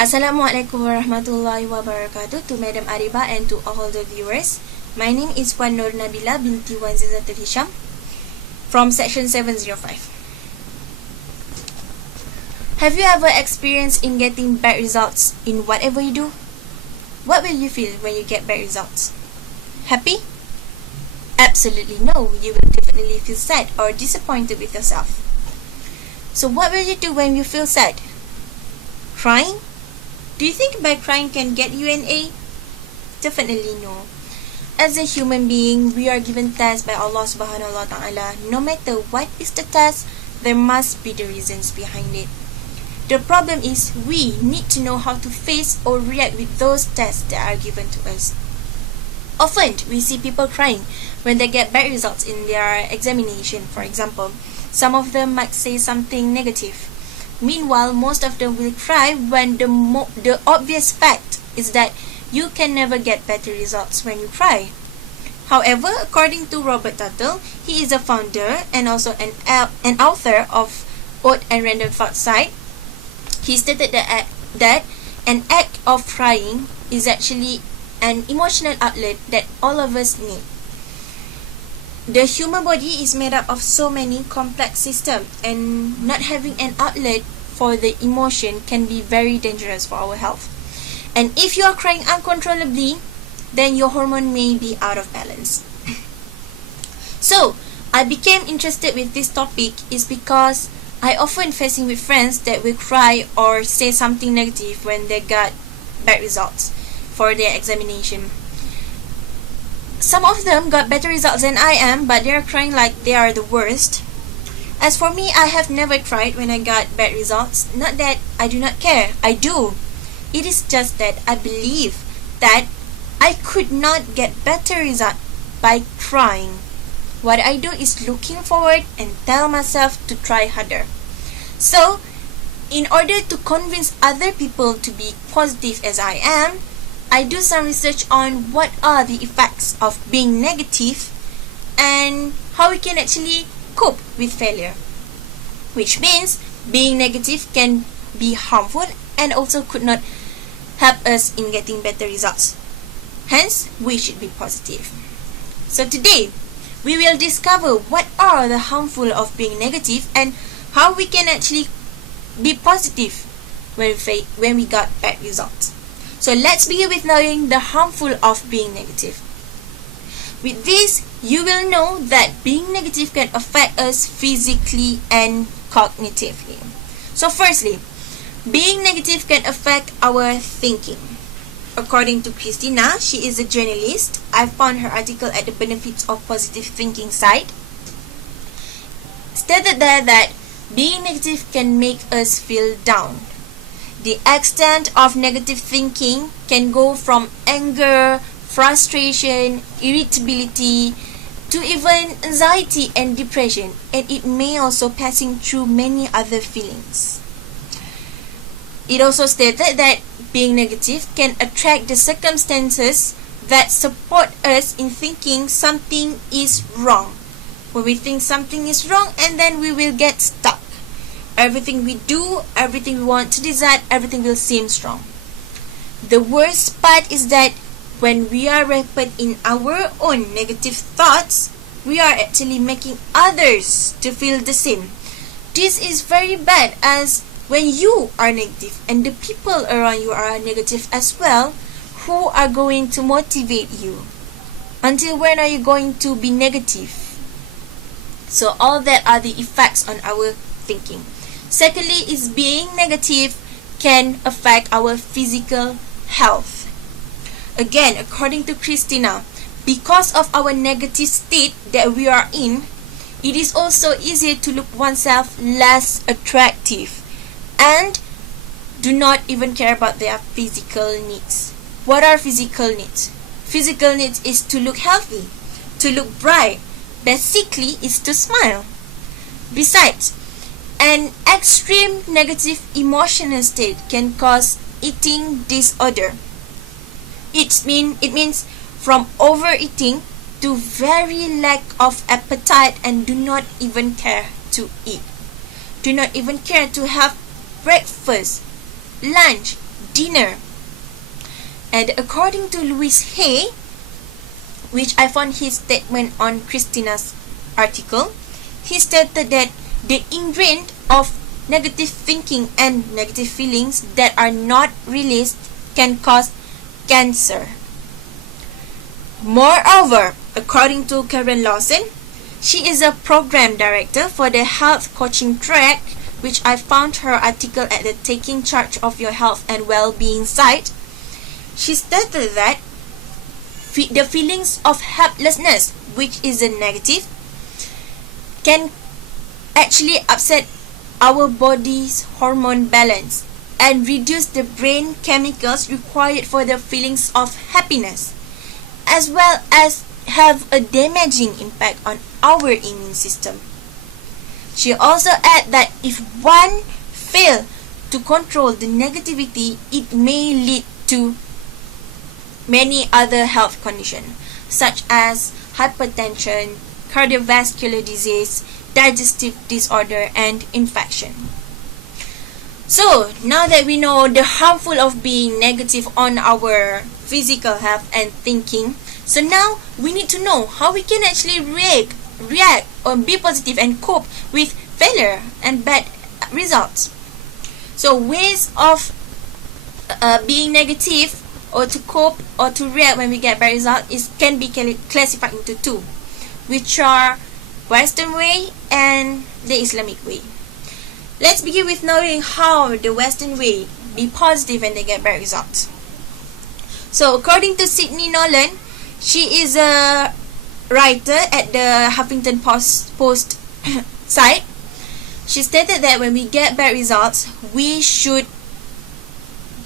Assalamualaikum warahmatullahi wabarakatuh to Madam Ariba and to all the viewers. My name is Wan Nornabila, binti Wan Zaizatol Hisham from section 705. Have you ever experienced in getting bad results in whatever you do? What will you feel when you get bad results? Happy? Absolutely no. You will definitely feel sad or disappointed with yourself. So what will you do when you feel sad? Crying? Do you think by crying can get you an A? Definitely no. As a human being, we are given tests by Allah subhanahu wa ta'ala. No matter what is the test, there must be the reasons behind it. The problem is we need to know how to face or react with those tests that are given to us. Often, we see people crying when they get bad results in their examination. For example, some of them might say something negative. Meanwhile, most of them will cry when the obvious fact is that you can never get better results when you cry. However, according to Robert Tuttle, he is a founder and also an author of Odd and Random Thought site. He stated that an act of crying is actually an emotional outlet that all of us need. The human body is made up of so many complex systems, and not having an outlet for the emotion can be very dangerous for our health. And if you are crying uncontrollably, then your hormone may be out of balance. So, I became interested with this topic is because I often facing with friends that will cry or say something negative when they got bad results for their examination. Some of them got better results than I am, but they're crying like they are the worst. As for me, I have never cried when I got bad results. Not that I do not care, I do. It is just that I believe that I could not get better results by crying. What I do is looking forward and tell myself to try harder. So, in order to convince other people to be positive as I am, I do some research on what are the effects of being negative and how we can actually cope with failure. Which means being negative can be harmful and also could not help us in getting better results. Hence, we should be positive. So today, we will discover what are the harmful of being negative and how we can actually be positive when we got bad results. So let's begin with knowing the harmful of being negative. With this, you will know that being negative can affect us physically and cognitively. So firstly, being negative can affect our thinking. According to Christina, she is a journalist. I found her article at the Benefits of Positive Thinking site. Stated there that being negative can make us feel down. The extent of negative thinking can go from anger, frustration, irritability, to even anxiety and depression, and it may also passing through many other feelings. It also stated that being negative can attract the circumstances that support us in thinking something is wrong. When we think something is wrong, and then we will get stuck. Everything we do, everything we want to decide, everything will seem wrong. The worst part is that when we are wrapped in our own negative thoughts, we are actually making others to feel the same. This is very bad, as when you are negative and the people around you are negative as well, who are going to motivate you? Until when are you going to be negative? So all that are the effects on our thinking. Secondly, is being negative can affect our physical health. Again, according to Christina, because of our negative state that we are in, it is also easier to look oneself less attractive and do not even care about their physical needs. What are physical needs? Physical needs is to look healthy, to look bright, basically is to smile. Besides, an extreme negative emotional state can cause eating disorder. It means from overeating to very lack of appetite and do not even care to eat. Do not even care to have breakfast, lunch, dinner. And according to Louis Hay, which I found his statement on Christina's article, he stated that the ingredient of negative thinking and negative feelings that are not released can cause cancer. Moreover, according to Karen Lawson, she is a program director for the health coaching track, which I found her article at the Taking Charge of Your Health and Well-Being site. She stated that the feelings of helplessness, which is a negative, can actually upset our body's hormone balance and reduce the brain chemicals required for the feelings of happiness, as well as have a damaging impact on our immune system. She also added that if one fails to control the negativity, it may lead to many other health conditions such as hypertension, cardiovascular disease, digestive disorder, and infection. So, now that we know the harmful of being negative on our physical health and thinking, so now we need to know how we can actually react or be positive and cope with failure and bad results. So ways of being negative or to cope or to react when we get bad results can be classified into two, which are Western way and the Islamic way. Let's begin with knowing how the Western way be positive when they get bad results. So according to Sydney Nolan, she is a writer at the Huffington Post site. She stated that when we get bad results, we should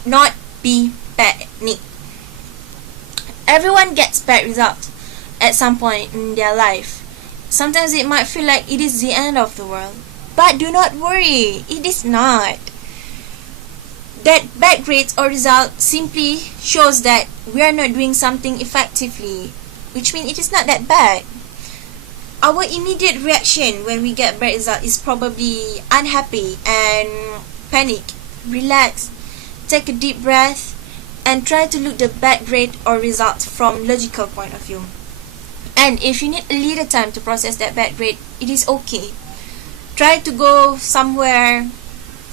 not be panicked. Everyone gets bad results at some point in their life. Sometimes it might feel like it is the end of the world. But do not worry, it is not. That bad grades or results simply shows that we are not doing something effectively, which means it is not that bad. Our immediate reaction when we get bad result is probably unhappy and panic. Relax, take a deep breath, and try to look the bad grade or result from logical point of view. And if you need a little time to process that bad grade, it is okay. Try to go somewhere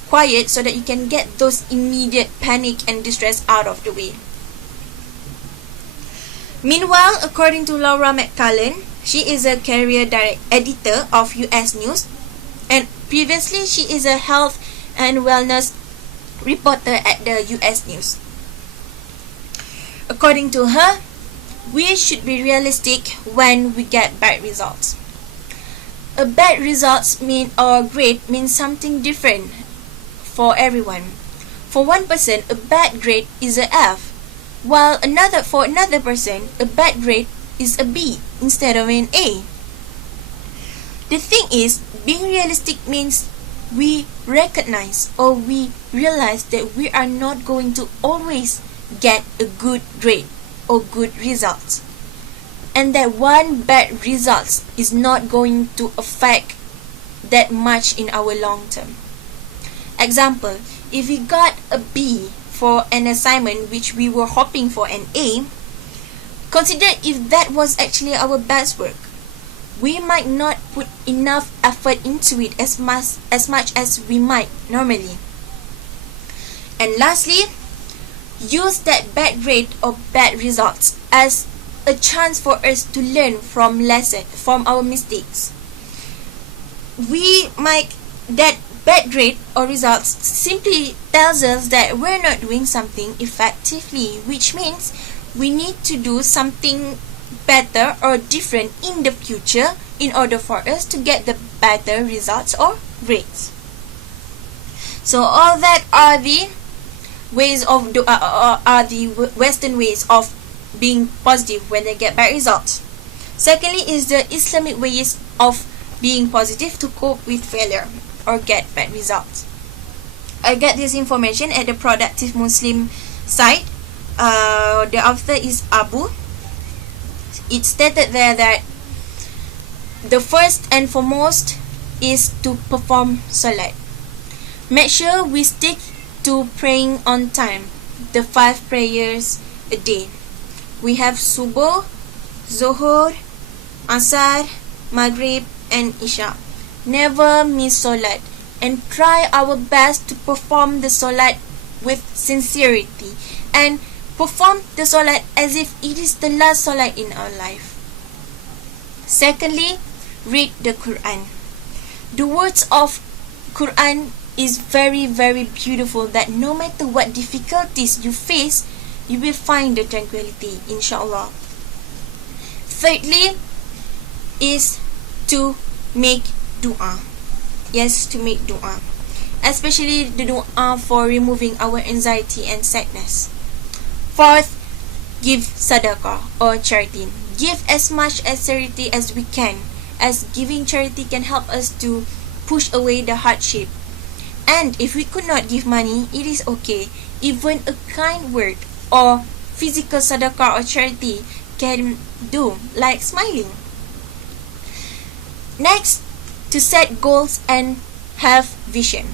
quiet so that you can get those immediate panic and distress out of the way. Meanwhile, according to Laura McCullen, she is a career editor of US News, and previously she is a health and wellness reporter at the US News. According to her, we should be realistic when we get bad results. A bad results or grade means something different for everyone. For one person, a bad grade is a F, while for another person, a bad grade is a B instead of an A. The thing is, being realistic means we recognize or we realize that we are not going to always get a good grade or good results, and that one bad result is not going to affect that much in our long term. Example, if we got a B for an assignment which we were hoping for an A, consider if that was actually our best work. We might not put enough effort into it as much as we might normally. And lastly, use that bad grade or bad results as a chance for us to learn from our mistakes. That bad grade or results simply tells us that we're not doing something effectively, which means we need to do something better or different in the future in order for us to get the better results or grades. So all that are the ways of the Western ways of being positive when they get bad results. Secondly is the Islamic ways of being positive to cope with failure or get bad results. I get this information at the Productive Muslim site. The author is Abu. It stated there that the first and foremost is to perform salat. Make sure we stick to praying on time, the 5 prayers a day. We have Subuh, Zuhur, Asar, Maghrib, and Isha. Never miss Salat and try our best to perform the Salat with sincerity and perform the Salat as if it is the last Salat in our life. Secondly, read the Quran. The words of Quran is very, very beautiful, that no matter what difficulties you face, you will find the tranquility, inshallah. Thirdly is to make dua. Yes, to make dua. Especially the dua for removing our anxiety and sadness. Fourth, give sadaqah or charity. Give as much as charity as we can, as giving charity can help us to push away the hardship. And if we could not give money, it is okay. Even a kind word or physical sadaqah or charity can do, like smiling. Next, to set goals and have vision.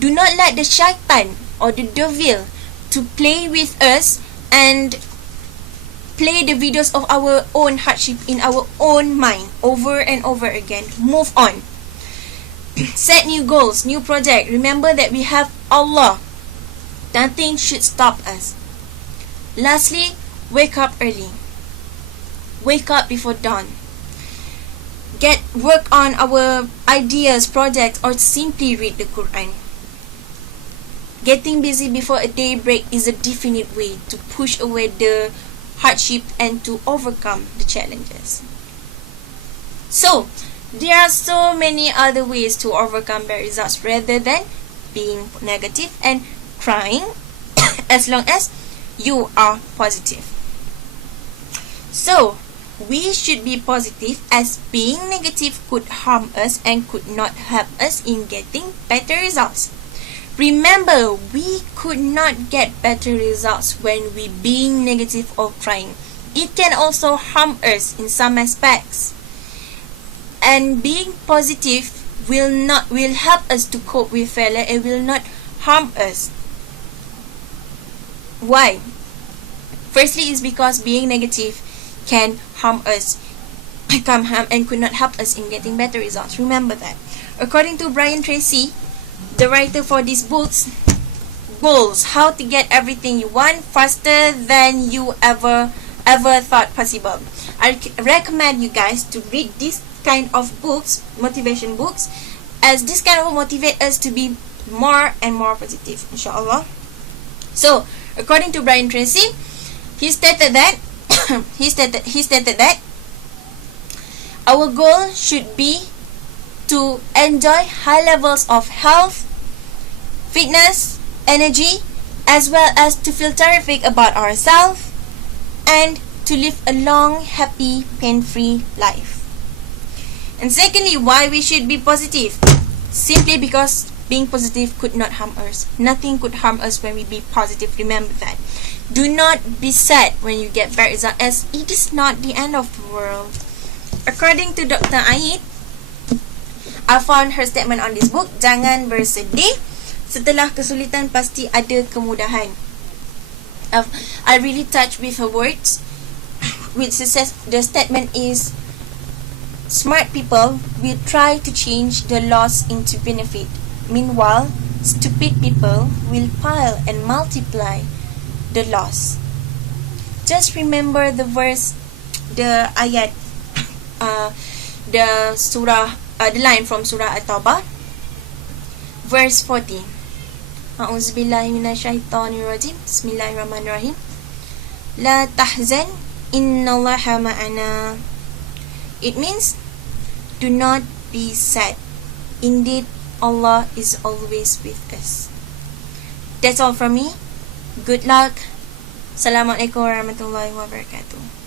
Do not let the shaitan or the devil to play with us and play the videos of our own hardship in our own mind over and over again. Move on. Set new goals, new project. Remember that we have Allah. Nothing should stop us. Lastly, wake up early. Wake up before dawn. Work on our ideas, projects, or simply read the Quran. Getting busy before a day break is a definite way to push away the hardship and to overcome the challenges. So, there are so many other ways to overcome bad results rather than being negative and crying as long as you are positive. So, we should be positive, as being negative could harm us and could not help us in getting better results. Remember, we could not get better results when we being negative or crying. It can also harm us in some aspects. And being positive will help us to cope with failure and will not harm us. Why? Firstly is because being negative can harm us and could not help us in getting better results. Remember that. According to Brian Tracy, the writer for these books, Goals: How to Get Everything You Want Faster Than You Ever Thought Possible. I recommend you guys to read this kind of books, motivation books, as this kind of motivate us to be more and more positive, inshallah. So, according to Brian Tracy, he stated that our goal should be to enjoy high levels of health, fitness, energy, as well as to feel terrific about ourselves and to live a long, happy, pain-free life. And secondly, why we should be positive? Simply because being positive could not harm us. Nothing could harm us when we be positive. Remember that. Do not be sad when you get bad results, as it is not the end of the world. According to Dr. Aid, I found her statement on this book, jangan bersedih, setelah kesulitan pasti ada kemudahan. I really touched with her words, which says the statement is, smart people will try to change the loss into benefit. Meanwhile, stupid people will pile and multiply the loss. Just remember the verse, the ayat, the surah, the line from Surah At-Tawbah, verse 40. A'udzubillahi minasyaitonirrajim. Bismillahirrahmanirrahim. La tahzan, innallaha ma'ana. It means, do not be sad. Indeed, Allah is always with us. That's all from me. Good luck. Assalamualaikum warahmatullahi wabarakatuh.